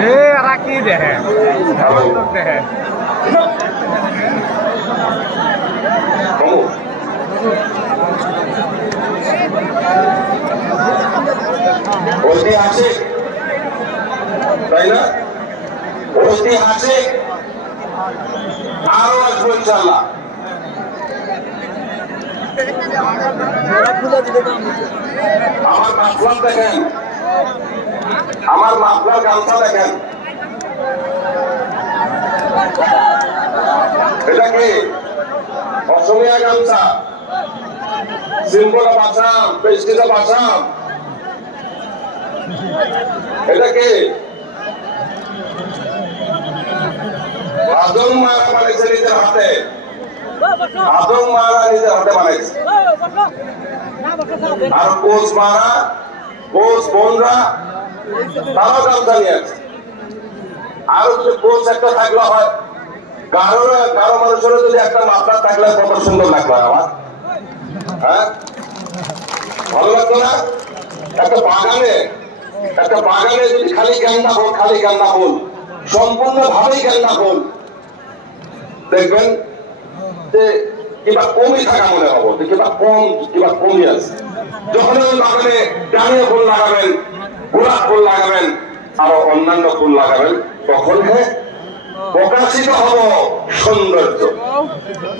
ये राकीद है ওস্তি আছে তাই না? ওস্তি আছে, আরো আসবো ইনশাল্লাহ। আমার মাফলার দেখেন, আমার মাফলার গামছা দেখেন, এটা কি অসমীয়া গামছা? সিম্বলা বাসাম, পেস্টিজা বাসাম, এটা কি আদম মারা বানাইছে নিজের হাতে? আদম মারা নিজের হাতে বানাইছে। আর কোচ মারা, কোচ বোনরা তারাও গামছা নিয়ে আছে। আরো যদি কোচ একটা থাকলে হয়, কারো মানুষেরও যদি একটা মাত্রা থাকলে কত সুন্দর লাগলো আমার, হ্যাঁ ভালো লাগতো না? একটা বাগানে যদি খালি গেন্দা ফুল, সম্পূর্ণ ভাবেই গেন্দা ফুল, দেখবেন যে কিবা কমই থাকা মনে হবো, কিবা কমই আছে। যখন ওই বাগানে ডালিয়া ফুল লাগাবেন, গোলাপ ফুল লাগাবেন, আরো অন্যান্য ফুল লাগাবেন, তখন প্রকাশিত হব সৌন্দর্য,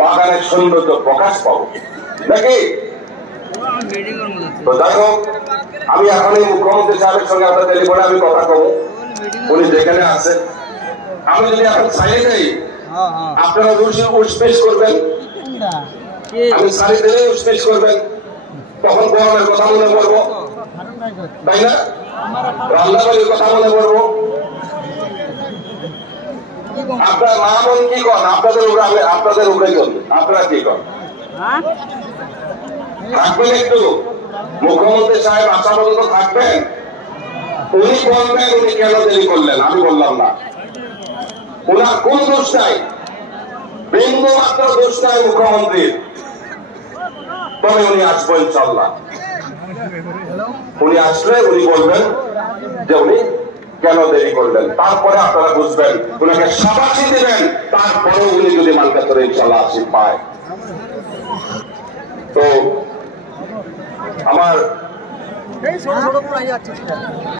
বাগানের সৌন্দর্য প্রকাশ পাবো নাকি? তো যাই হোক, আমি এখন এই মুখ্যমন্ত্রী সাহেবের সঙ্গে আপনার টেলিফোনে আমি কথা কব, উনি যেখানে আছেন। আমি যদি এখন সাইড দেই, আপনারা উসপেশ করবেন, আমি সাইড দিলে উসপেশ করবেন, তখন গরমের কথা মনে করবো, তাই না? রান্নাবাড়ির কথা মনে করবো। আপনার মা বোন কি করেন? আপনাদের উপরে চলবে, আপনারা কি করেন? থাকবেন একটু, মুখ্যমন্ত্রী সাহেব আশা পর্যন্ত থাকবেন, উনি বলবেন উনি কেন দেরি করলেন। আমি বললাম না, উনার কোন দোষ নাই, বিন্দু মাত্র দোষ নাই মুখ্যমন্ত্রীর। তবে উনি আসবো ইনশাল্লাহ। উনি আসলে উনি বলবেন যে উনি কেন দেরি করলেন, তারপরে আপনারা বুঝবেন, উনাকে শাবাশি দিবেন, তারপরে উনি যদি মানতে করে ইনশাল্লাহ আসি পায়। তো আমার